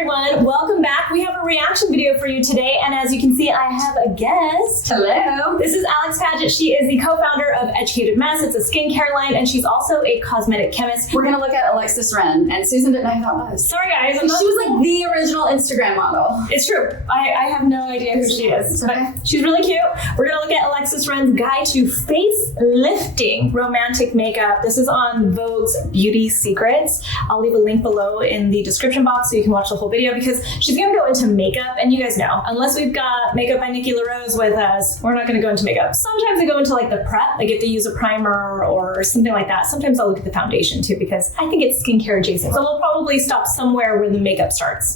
everyone, welcome back. We have a reaction video for you today, and as you can see, I have a guest. Hello. This is Alex PADGETT. She is the co-founder of Educated Mess. It's a skincare line, and she's also a cosmetic chemist. We're gonna look at Alexis Ren, and Susan didn't know who that was. Sorry guys, She was like the original Instagram model. It's true. I have no idea who she is, but she's really cute. We're gonna look at Alexis Ren's guide to face lifting romantic makeup. This is on Vogue's Beauty Secrets. I'll leave a link below in the description box so you can watch the whole video, because she's gonna go into makeup, and you guys know, unless we've got Makeup by Nikki LaRose with us, we're not gonna go into makeup. Sometimes I go into like the prep, I get to use a primer or something like that. Sometimes I'll look at the foundation too, because I think it's skincare adjacent. So we'll probably stop somewhere where the makeup starts.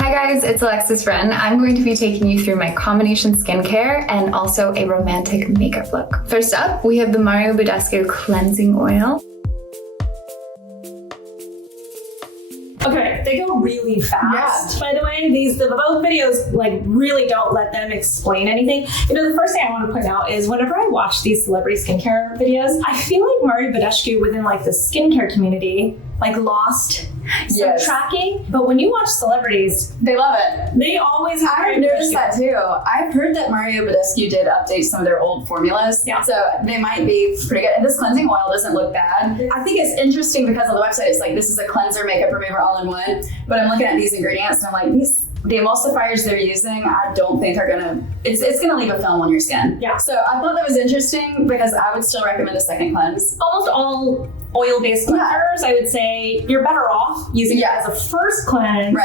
Hi guys, it's Alexis Ren. I'm going to be taking you through my combination skincare and also a romantic makeup look. First up, we have the Mario Badescu Cleansing Oil. Okay, they go really fast. By the way, the Vogue videos like really don't let them explain anything. You know, the first thing I want to point out is whenever I watch these celebrity skincare videos, I feel like Mario Badescu within like the skincare community like lost some tracking. But when you watch celebrities, They love it. they always have. I've noticed that too. I've heard that Mario Badescu did update some of their old formulas. Yeah. So they might be pretty good. And this cleansing oil doesn't look bad. I think it's interesting because on the website it's like, this is a cleanser, makeup remover all in one. But I'm looking at these ingredients and I'm like, the emulsifiers they're using, I don't think are gonna, it's gonna leave a film on your skin. Yeah. So I thought that was interesting because I would still recommend a second cleanse. Almost all oil-based cleansers, I would say you're better off using it as a first cleanse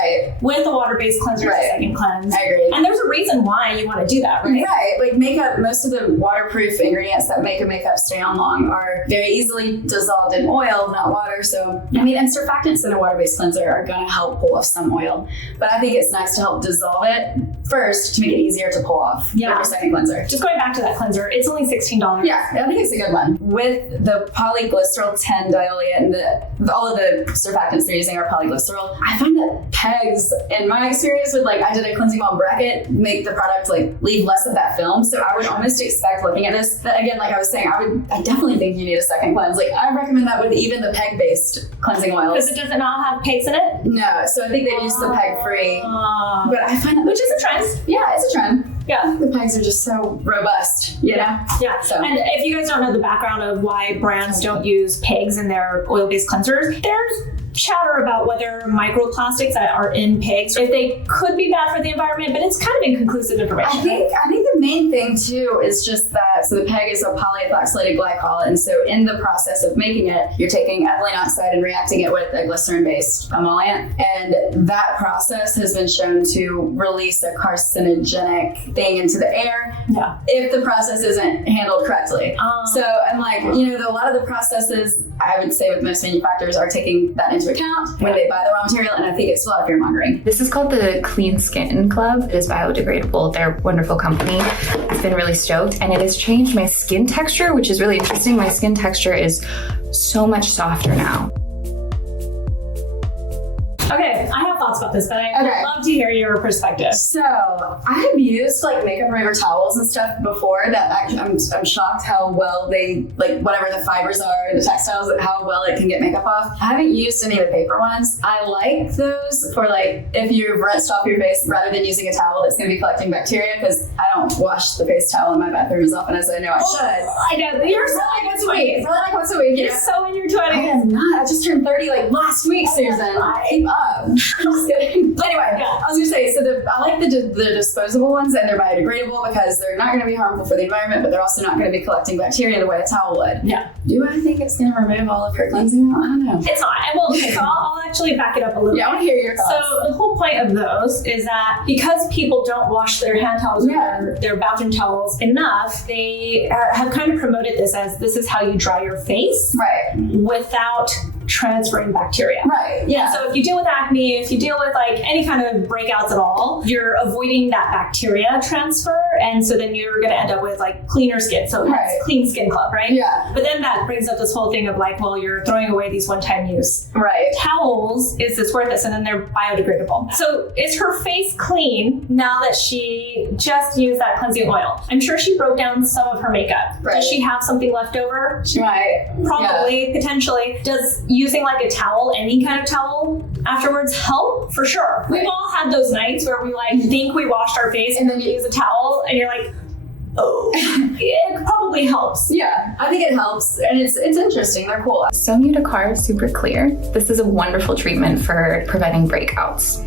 with a water-based cleanser as a second cleanse. I agree. And there's a reason why you want to do that, right? Right. Like makeup, most of the waterproof ingredients that make a makeup stay on long are very easily dissolved in oil, not water. So, I mean, and surfactants in a water-based cleanser are going to help pull off some oil. But I think it's nice to help dissolve it first to make it easier to pull off with your second cleanser. Just going back to that cleanser, it's only $16. Yeah, I think it's a good one. With the polyglycerol 10 dioluent and all of the surfactants they're using are polyglycerol, I find that pegs, in my experience with like, I did a cleansing oil bracket, make the product like leave less of that film. So I would almost expect looking at this, that again, like I was saying, I definitely think you need a second cleanse. Like I recommend that with even the peg-based cleansing oils. Because it doesn't all have pegs in it? No, so I think they use the peg-free. But I find that, which is a trend. Yeah, it's a trend. Yeah. The pegs are just so robust, you know? Yeah. So. And if you guys don't know the background of why brands don't use pegs in their oil-based cleansers, there's chatter about whether microplastics that are in pegs, if they could be bad for the environment, but it's kind of inconclusive information. I think the main thing too is just that, so the PEG is a polyethoxylated glycol, and so in the process of making it, you're taking ethylene oxide and reacting it with a glycerin-based emollient, and that process has been shown to release a carcinogenic thing into the air if the process isn't handled correctly. So I'm like, you know, a lot of the processes, I would say with most manufacturers, are taking that into account when they buy the raw material, and I think it's a lot of fear mongering. This is called the Clean Skin Club. It is biodegradable. They're a wonderful company. I've been really stoked, and it has changed my skin texture, which is really interesting. My skin texture is so much softer now. Okay, I have thoughts about this, but I'd love to hear your perspective. So I have used like makeup remover towels and stuff before that actually I'm shocked how well they, like whatever the fibers are, the textiles, how well it can get makeup off. I haven't used any of the paper ones. I like those for like if you've rinsed off your face rather than using a towel that's going to be collecting bacteria, because I don't wash the face towel in my bathroom as often as I know I should. I know, you're so like once a week. It's really like once a week. You're so in your 20s. I am not. I just turned 30 like last week, Susan. Keep up. I'm just kidding. Anyway, I was gonna say, so I like the disposable ones, and they're biodegradable because they're not gonna be harmful for the environment, but they're also not gonna be collecting bacteria the way a towel would. Yeah. Do I think it's gonna remove all of her cleansing? I don't know. It's not. Well, okay, so I'll actually back it up a little bit. I want to hear your thoughts. So the whole point of those is that because people don't wash their hand towels or their bathroom towels enough, they have kind of promoted this as this is how you dry your face without transferring bacteria. Right. Yeah. So if you deal with acne, if you deal with like any kind of breakouts at all, you're avoiding that bacteria transfer. And so then you're going to end up with like cleaner skin. So it's Clean Skin Club, right? Yeah. But then that brings up this whole thing of like, well, you're throwing away these one-time use towels. Is this worth this? And then they're biodegradable. So is her face clean now that she just used that cleansing oil? I'm sure she broke down some of her makeup. Does she have something left over? She might. Probably, potentially. Does using like a towel, any kind of towel afterwards help? For sure. We've all had those nights where we like think we washed our face and then you use a towel and you're like, oh, it probably helps. Yeah, I think it helps. And it's interesting. They're cool. Sonia Dakar Super Clear. This is a wonderful treatment for preventing breakouts.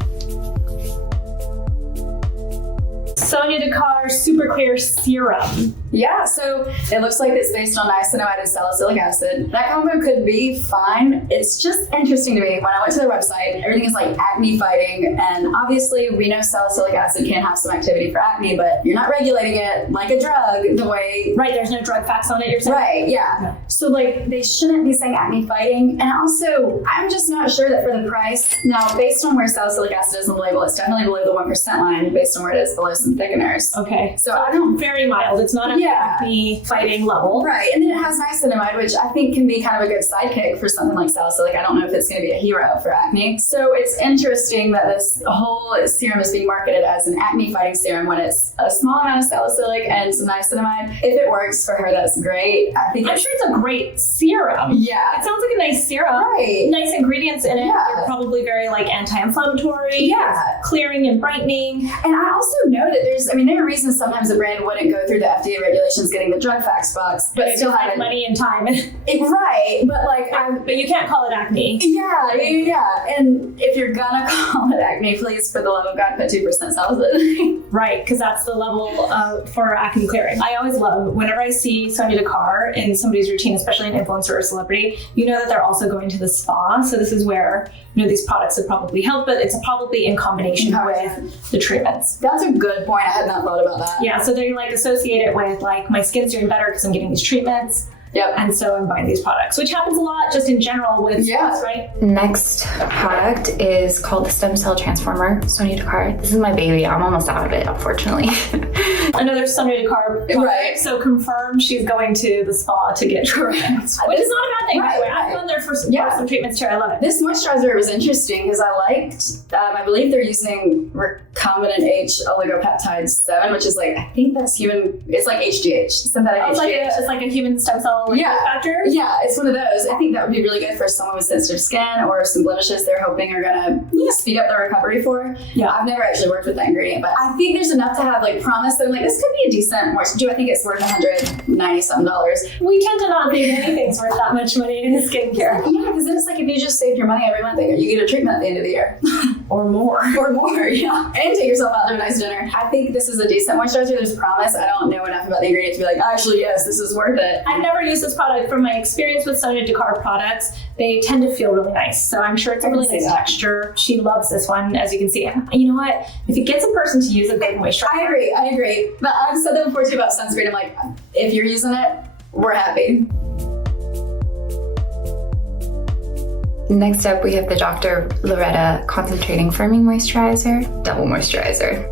Sonia Dakar Super Clear Serum. Yeah, so it looks like it's based on niacinamide and salicylic acid. That combo could be fine. It's just interesting to me. When I went to their website, everything is like acne fighting. And obviously we know salicylic acid can have some activity for acne, but you're not regulating it like a drug the way... Right, there's no drug facts on it, you're saying? Right, yeah. So like they shouldn't be saying acne fighting. And also, I'm just not sure that for the price, now based on where salicylic acid is on the label, it's definitely below the 1% line based on where it is below some thickeners. Okay. So I don't... Very mild. It's not a acne fighting level. Right. And then it has niacinamide, which I think can be kind of a good sidekick for something like salicylic. I don't know if it's going to be a hero for acne. So it's interesting that this whole serum is being marketed as an acne fighting serum when it's a small amount of salicylic and some niacinamide. If it works for her, that's great. I'm sure it's a great serum. Yeah. It sounds like a nice serum. Right. Nice ingredients in it. Yeah. They're probably very like anti-inflammatory. Yeah. Clearing and brightening. And I also know that there are reasons sometimes a brand wouldn't go through the FDA regulations getting the drug facts box, but still have money and time. Right. But like, but you can't call it acne. Yeah. And if you're gonna call it acne, please, for the love of God, put 2% salicylic. Right, because that's the level for acne clearing. I always love whenever I see Sonia Dakar in somebody's routine, especially an influencer or celebrity, you know that they're also going to the spa. So this is where these products would probably help, but it's probably in combination with the treatments. That's a good point. I had not thought about that. Yeah, so they like associate it with like my skin's doing better because I'm getting these treatments. Yep. And so I'm buying these products, which happens a lot just in general with spas, right? Next product is called the Stem Cell Transformer, Sonia Dakar. This is my baby. I'm almost out of it, unfortunately. Another Sonia Dakar product. Right. So confirm she's going to the spa to get treatments, which is not a bad thing, by the way. I've gone there for some treatments too. I love it. This moisturizer was interesting because I liked, I believe they're using recombinant H oligopeptide 7, which is like, I think that's human, it's like HGH, synthetic HGH. It's like a human stem cell factor? Yeah, it's one of those. I think that would be really good for someone with sensitive skin or some blemishes they're hoping are gonna speed up the recovery for. Yeah. I've never actually worked with that ingredient, but I think there's enough to have like promise that I'm like, this could be a decent moisturizer. Do I think it's worth $190-something? We tend to not think anything's worth that much money in skincare. Yeah, because then it's like if you just save your money every month, you get a treatment at the end of the year. Or more. Yeah. And take yourself out to a nice dinner. I think this is a decent moisturizer. There's promise. I don't know enough about the ingredient to be like, actually, yes, this is worth it. I've never used this product. From my experience with Sonia Dakar products, they tend to feel really nice. So I'm sure it's a really nice texture. She loves this one, as you can see. And you know what? If it gets a person to use a good moisturizer. I agree. But I've said that before too about sunscreen. I'm like, if you're using it, we're happy. Next up, we have the Dr. Loretta Concentrating Firming Moisturizer, Double Moisturizer.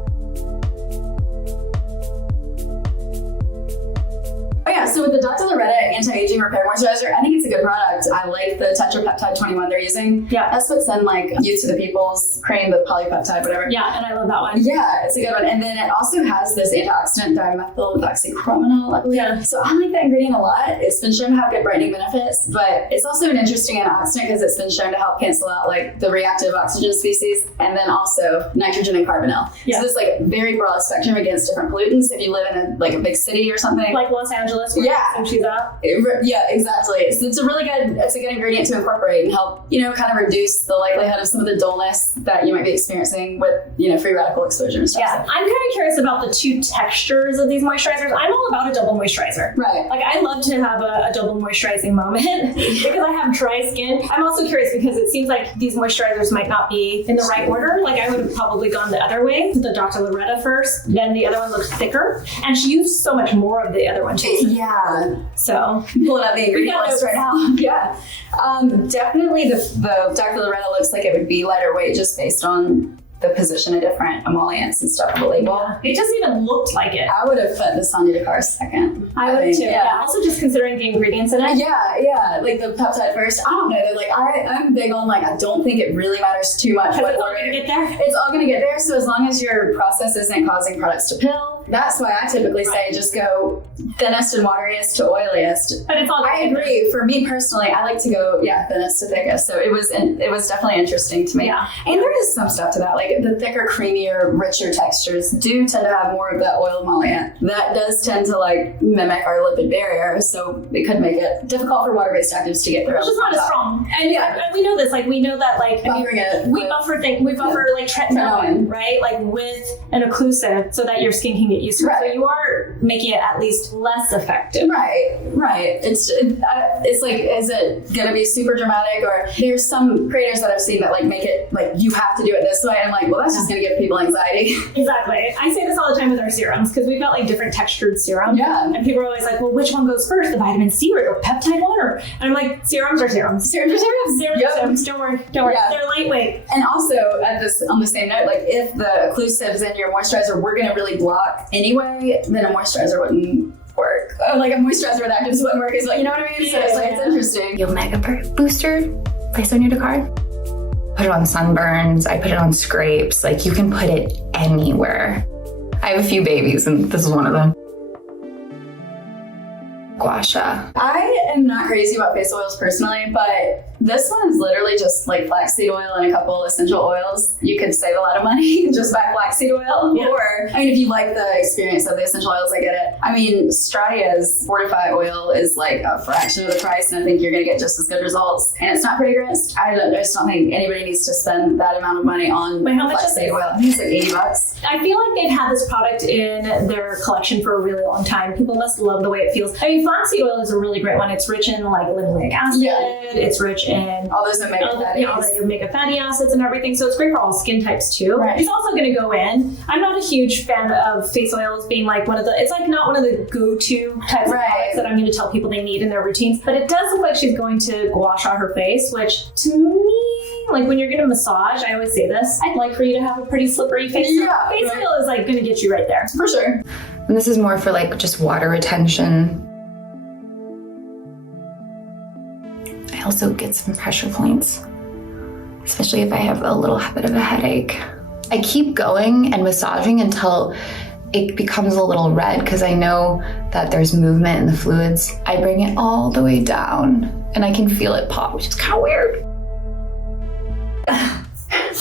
So with the Dr. Loretta Anti-Aging Repair Moisturizer, I think it's a good product. I like the tetrapeptide 21 they're using. Yeah. That's what's in like Youth to the People's cream, the polypeptide, whatever. Yeah, and I love that one. Yeah, it's a good one. And then it also has this antioxidant dimethyl-methoxychromanol, I believe. Yeah. So I like that ingredient a lot. It's been shown to have good brightening benefits, but it's also an interesting antioxidant because it's been shown to help cancel out like the reactive oxygen species and then also nitrogen and carbonyl. Yeah. So this like very broad spectrum against different pollutants. If you live in a big city or something. Like Los Angeles. Yeah. She's up. Yeah, exactly. So it's a good ingredient to incorporate and help, kind of reduce the likelihood of some of the dullness that you might be experiencing with, free radical exposure and stuff. Yeah. I'm kind of curious about the two textures of these moisturizers. I'm all about a double moisturizer. Right. Like I love to have a double moisturizing moment because I have dry skin. I'm also curious because it seems like these moisturizers might not be in the right order. Like I would have probably gone the other way, the Dr. Loretta first, then the other one looked thicker. And she used so much more of the other one too. Yeah. So pulling up the ingredient list right now. Yeah. Yeah. Definitely the Dr. Loretta looks like it would be lighter weight just based on the position of different emollients and stuff on the label. It just even looked like it. I would have put the Sonia Dakar second. I would too. Yeah. Also just considering the ingredients in it. Yeah. Like the peptide first. I don't know. Like I'm big on like I don't think it really matters too much what It's all order. gonna get there. It's all gonna get there. So as long as your process isn't causing products to pill, that's why I typically say just go thinnest and wateriest to oiliest. But it's all I agree. For me personally, I like to go thinnest to thickest. So it was definitely interesting to me. Yeah. And there is some stuff to that. Like the thicker, creamier, richer textures do tend to have more of that oil emollient. That does tend to like mimic our lipid barrier. So it could make it difficult for water-based actives to get through. Which is not as strong. And we know this. Like we know that like we buffer like tretinoin, right? Like with an occlusive so that your skin can get used to it. So you are making it at least less effective. Right. It's like, is it gonna be super dramatic? Or there's some creators that I've seen that like make it like you have to do it this way. I'm like, well, that's just gonna give people anxiety. Exactly. I say this all the time with our serums because we've got like different textured serums. Yeah. And people are always like, well, which one goes first? The vitamin C or the peptide one? And I'm like, serums are serums. Serums are serums. Serums are serums. Don't worry. Yeah. They're lightweight. And also on the same note, like if the occlusives in your moisturizer were gonna really block anyway, then a moisturizer wouldn't work. Like a moisturizer with actives wouldn't work as well. You know what I mean? So it's like it's interesting. The Omega Booster by Sonia Dakar. Put it on sunburns. I put it on scrapes. Like you can put it anywhere. I have a few babies, and this is one of them. Gua Sha. I am not crazy about face oils personally, but this one is literally just like flaxseed oil and a couple essential oils. You could save a lot of money and just buy flaxseed oil. Yeah. Or, I mean, if you like the experience of the essential oils, I get it. I mean, Stradia's Fortify oil is like a fraction of the price, and I think you're going to get just as good results. And it's not fragranced. I just don't think anybody needs to spend that amount of money on Wait, how much is flaxseed it? oil. I think it's like $80. I feel like they've had this product in their collection for a really long time. People must love the way it feels. I mean, flaxseed oil is a really great one. It's rich in like linoleic acid. Yeah. It's rich in all those omega fatty acids and everything. So it's great for all skin types too. Right. It's also going to go in. I'm not a huge fan of face oils being like it's like not one of the go-to types of products that I'm going to tell people they need in their routines. But it does look like she's going to Gua Sha her face, which to me, like when you're going to massage, I always say this, I'd like for you to have a pretty slippery face. Yeah, face oil is like going to get you right there. For sure. And this is more for like just water retention. I also get some pressure points, especially if I have a little bit of a headache. I keep going and massaging until it becomes a little red because I know that there's movement in the fluids. I bring it all the way down and I can feel it pop, which is kind of weird.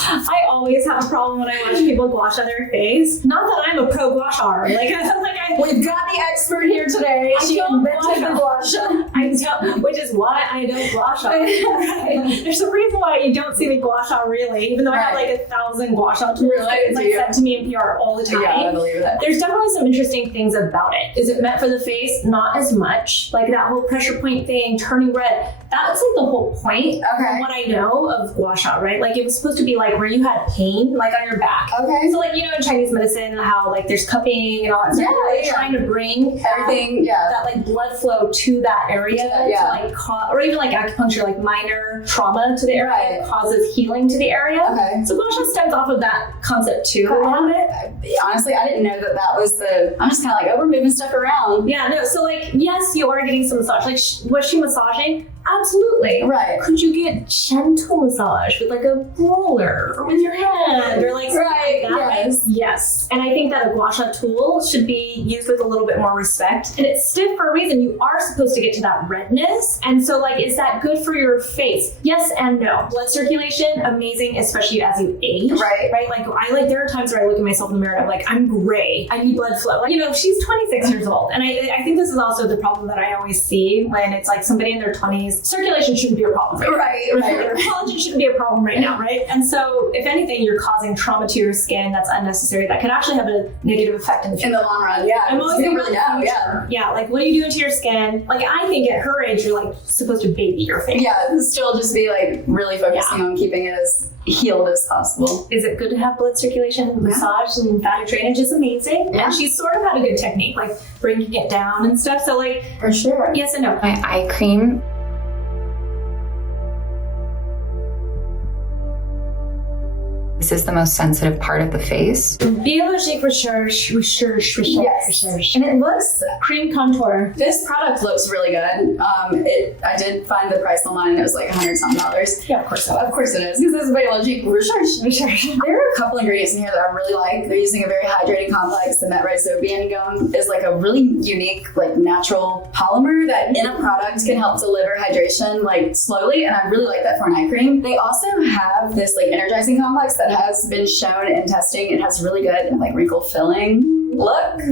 I always have a problem when I watch people Gua Sha their face. Not that I'm a pro Gua Sha. We've got the expert here today. She invented the Gua Sha. Which is why I don't Gua Sha. Right. There's a reason why you don't see me Gua Sha really, even though I have like 1,000 Gua Sha tools. It's like sent to me in PR all the time. Yeah, I believe that. There's definitely some interesting things about it. Is it meant for the face? Not as much. Like that whole pressure point thing, turning red. That's like the whole point of what I know of Gua Sha, right? Like it was supposed to be like where you had pain, like on your back. Okay. So like, you know, in Chinese medicine, how like there's cupping and all that stuff. They're trying to bring everything, that like blood flow to that area to like or even like acupuncture, like minor trauma to the area causes healing to the area. Okay. So Gua Sha stems off of that concept too a little bit. Honestly, I didn't know that was I'm just kind of like, we're moving stuff around. Yeah, no, so like, yes, you are getting some massage. Like, was she massaging? Absolutely. Right. Could you get gentle massage with like a roller or with your hand or like something like that? Yes. Yes. And I think that a Gua Sha tool should be used with a little bit more respect. And it's stiff for a reason. You are supposed to get to that redness. And so like, is that good for your face? Yes and no. Blood circulation, amazing, especially as you age. Right. Right? Like there are times where I look at myself in the mirror and I'm like, I'm gray. I need blood flow. Like, you know, she's 26 years old. And I think this is also the problem that I always see when it's like somebody in their 20s. Circulation shouldn't be a problem right now. Right. Collagen shouldn't be a problem right now, right? And so if anything, you're causing trauma to your skin that's unnecessary that could actually have a negative effect in the future. In the long run, yeah. I'm always really know, yeah, like what are you doing to your skin? Like I think at her age, you're like supposed to baby your face. Yeah, still just be like really focusing on keeping it as healed as possible. Is it good to have blood circulation? Massage and lymphatic drainage is amazing. Yeah. And she's sort of had a good technique, like bringing it down and stuff. So like, for sure. Yes and no. My eye cream This is the most sensitive part of the face. Biologique Recherche. Yes. And it looks, Cream contour. this product looks really good. I did find the price online and it was like $100-something. Yeah, of course. Of course it is, because this is Biologique Recherche. There are a couple ingredients in here that I really like. They're using a very hydrating complex. The met rhizobium gum is like a really unique, like natural polymer that in a product can help deliver hydration like slowly, and I really like that for an eye cream. They also have this like energizing complex that has been shown in testing. It has really good like wrinkle filling look. So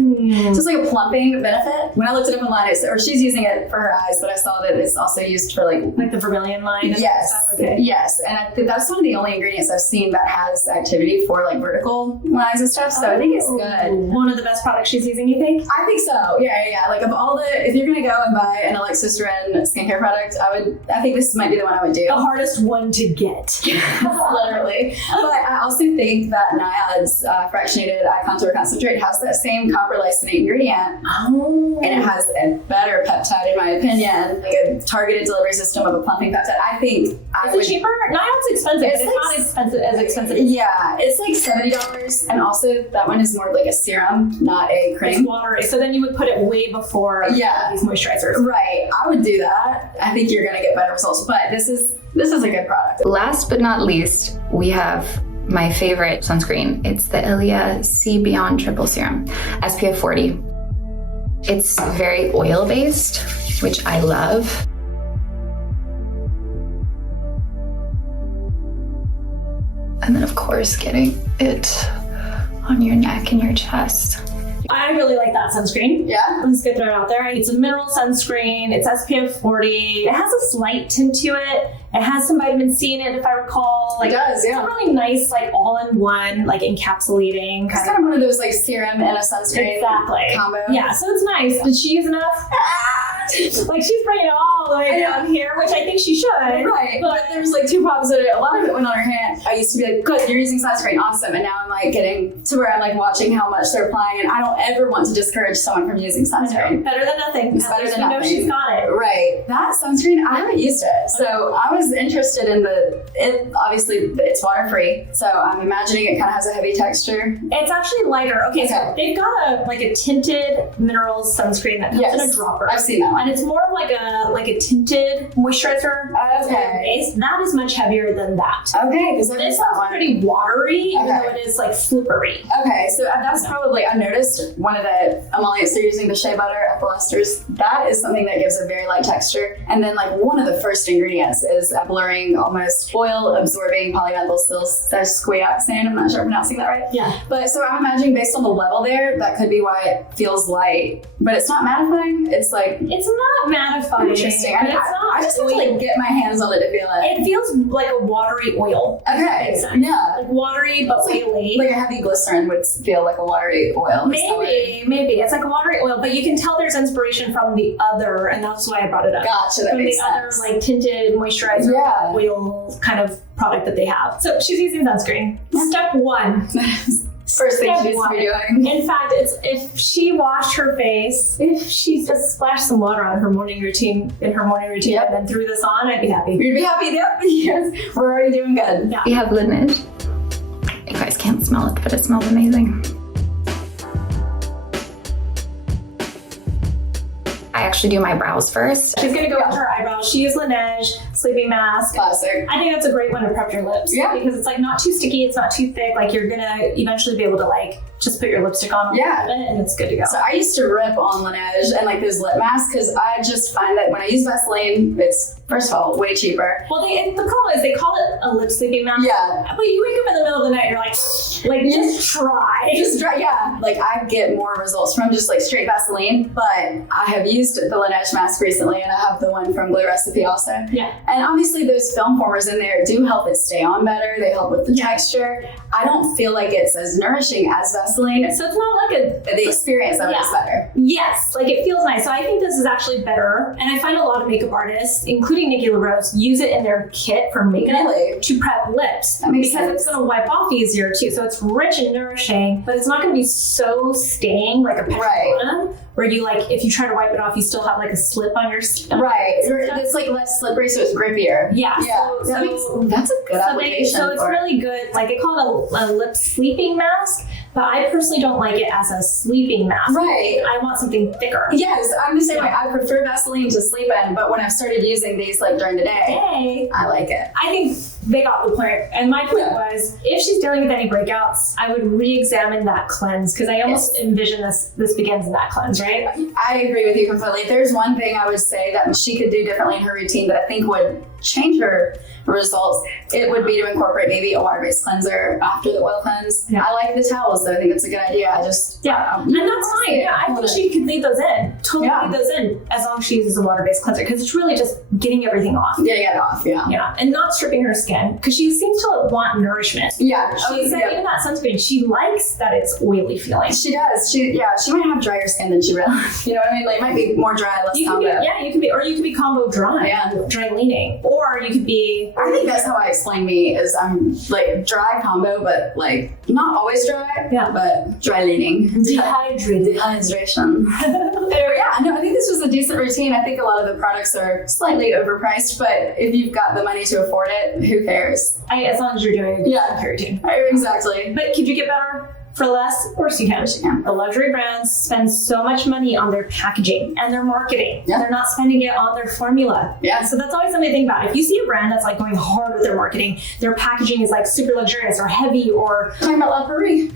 it's like a plumping benefit. When I looked it up online, or she's using it for her eyes, but I saw that it's also used for like the vermilion line. And yes, stuff. Okay. yes, and I think that's one of the only ingredients I've seen that has activity for like vertical lines and stuff. So I think it's good. One of the best products she's using, you think? I think so. Yeah. Like of all if you're gonna go and buy an Alexis Ren skincare product, I think this might be the one I would do. The hardest one to get. Literally. But I also think that Niaud's fractionated eye contour concentrate has that same copper lysine ingredient. Oh. And it has a better peptide, in my opinion, like a targeted delivery system of a plumping peptide. I think Is it cheaper? Niaud's expensive. It's It's like- not expensive as expensive. Yeah, it's like $70. And also that one is more of like a serum, not a It's cream. watery. So then you would put it way before Yeah. these moisturizers. Right. I would do that. I think you're gonna get better results. But this is a good product. Last but not least, we have my favorite sunscreen. It's the Ilia C Beyond Triple Serum, SPF 40. It's very oil-based, which I love. And then of course, getting it on your neck and your chest. I really like that sunscreen. Yeah. I'm just gonna throw it out there. It's a mineral sunscreen. It's SPF 40. It has a slight tint to it. It has some vitamin C in it, if I recall. Like, It does, yeah. It's a really nice, like all-in-one, like encapsulating It's kind of one of those like serum and a sunscreen combo. Yeah, so it's nice. Did she use enough? Like she's bringing it all the way down here, which I think she should. Right. But there's like two problems with it. A lot of it went on her hand. I used to be like, good, you're using sunscreen, awesome. And now I'm like getting to where I'm like watching how much they're applying, and I don't ever want to discourage someone from using sunscreen. Better than nothing. It's better than nothing. Know she's got it. Right. That sunscreen, I haven't used it. So I was interested in obviously it's water free. So I'm imagining it kind of has a heavy texture. It's actually lighter. Okay, so Okay. they've got a tinted mineral sunscreen that comes in a dropper. I've seen that one. And it's more of like a tinted moisturizer Okay. base. That is much heavier than that. Okay, because I This missed is that one. pretty watery, even Okay. though it is like slippery. Okay, so that's probably, I noticed one of the emollients they're using, the shea butter, apple esters, that is something that gives a very light texture. And then like one of the first ingredients is a blurring, almost oil absorbing polymethyl squalane. I'm not sure I'm pronouncing that right. Yeah. But so I'm imagining based on the level there, that could be why it feels light, but it's not mattifying. It's like, It's not mattifying. interesting. But it's not I just have to like get my hands on it to feel it. It feels like a watery oil. Okay, Makes sense. yeah. Like watery but oily. Like a heavy glycerin would feel like a watery oil. Maybe. It's like a watery oil, but you can tell there's inspiration from the other, and that's why I brought it up. Gotcha, that from makes the sense. other like tinted moisturizer Yeah. oil kind of product that they have. So she's using sunscreen. Step one. First thing Step she needs to be one. doing. In fact, it's if she washed her face, if she just splashed some water on her morning routine, Yep. and then threw this on, I'd be happy. You'd be happy, yep. Yes, we're already doing good. Yeah. We have Laneige. You guys can't smell it, but it smells amazing. I actually do my brows first. She's gonna go into her eyebrows. She used Laneige sleeping mask. Classic. I think that's a great one to prep your lips. Yeah. Because it's like not too sticky, it's not too thick. Like you're gonna eventually be able to like just put your lipstick on Yeah. a little bit and it's good to go. So I used to rip on Laneige and like those lip masks because I just find that when I use Vaseline, it's first of all way cheaper. Well, the problem is they call it a lip sleeping mask. Yeah. But you wake up in the middle of the night, you're like just try. Just dry, yeah. Like I get more results from just like straight Vaseline, but I have used the Laneige mask recently, and I have the one from Glue Recipe also. Yeah. And obviously those film formers in there do help it stay on better. They help with the texture. I don't feel like it's as nourishing as Vaseline. So it's not like The experience of it is better. yes, like it feels nice. So I think this is actually better. And I find a lot of makeup artists, including Nikki LaRose, use it in their kit for makeup Really? to prep lips. That makes because sense. it's going to wipe off easier too. So it's rich and nourishing, but it's not going to be so staying like a petroleum. where you like, if you try to wipe it off, you still have like a slip on your skin. Right. It's like less slippery, so it's grippier. Yeah. That's a good application. So it's really good. Like they call it a lip sleeping mask, but I personally don't like it as a sleeping mask. Right. I want something thicker. Yes, I'm the same way. I prefer Vaseline to sleep in, but when I've started using these like during the day, I like it. I think they got the point. And my point was, if she's dealing with any breakouts, I would re-examine that cleanse, because I almost envision this begins in that cleanse, right? I agree with you completely. If there's one thing I would say that she could do differently in her routine that I think would change her results, it would be to incorporate maybe a water-based cleanser after the oil cleanse. Yeah. I like the towels, though. I think it's a good idea. And that's fine. Yeah, I think she could leave those in. Totally leave those in as long as she uses a water-based cleanser, because it's really just getting everything off. Getting it off, Yeah, and not stripping her skin, because she seems to want nourishment. Yeah. She said even that sunscreen, she likes that it's oily feeling. She does. She might have drier skin than she realizes. You know what I mean? Like, it might be more dry, less combo. You could be combo dry, dry leaning, or you could be. I think that's how I explain me, is I'm like dry combo, but like not always dry, but dry leaning. Dehydration. I think this was a decent routine. I think a lot of the products are slightly overpriced, but if you've got the money to afford it, who cares? As long as you're doing a good routine. Exactly. But could you get better for less? Of course you can. The luxury brands spend so much money on their packaging and their marketing. Yeah. They're not spending it on their formula. Yeah. So that's always something to think about. If you see a brand that's like going hard with their marketing, their packaging is like super luxurious or heavy or... Talking about La Prairie.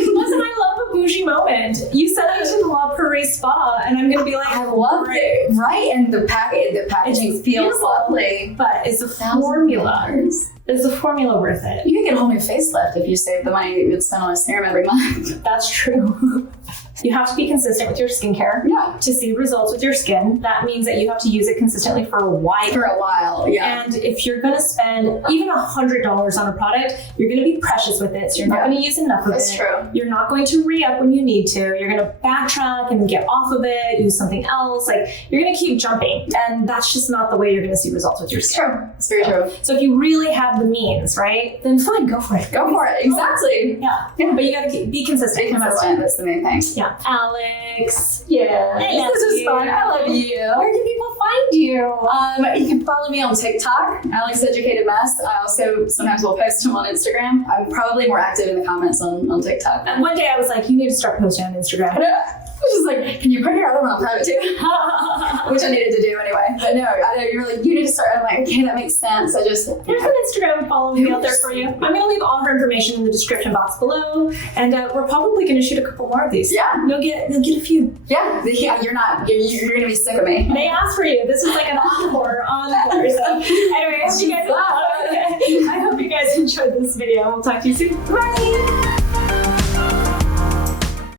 Listen, I love a bougie moment. You sent me to the La Prairie spa, and I'm gonna be like, I love it, right? And the packaging feels lovely. But is the formula worth it? You can get a whole new facelift if you save the money that you would spend on a serum every month. That's true. You have to be consistent with your skincare to see results with your skin. That means that you have to use it consistently for a while. And if you're going to spend even $100 on a product, you're going to be precious with it. So you're not going to use enough of it. That's true. You're not going to re-up when you need to. You're going to backtrack and get off of it, use something else. Like, you're going to keep jumping. And that's just not the way you're going to see results with your skin. It's true. It's very true. So if you really have the means, right, then fine, go for it. Go for it. Exactly. Yeah. But you got to be consistent. Be consistent. That's the main thing. Yeah. Alex. Yeah. This was fun. I love you. Where can people find you? You can follow me on TikTok, Alex Educated Mess. I also sometimes will post them on Instagram. I'm probably more active in the comments on TikTok. And one day I was like, you need to start posting on Instagram. Which is like, can you put your other one on private too? Which I needed to do anyway. But no, I know you're like, you need to start. I'm like, okay, that makes sense. There's an Instagram follow me out there for you. I'm going to leave all her information in the description box below, and we're probably going to shoot a couple more of these. Yeah, you'll get a few. Yeah. You're going to be sick of me. They asked for you. This is like an encore on the floor. So anyway, I hope you guys enjoyed this video. We'll talk to you soon. Bye.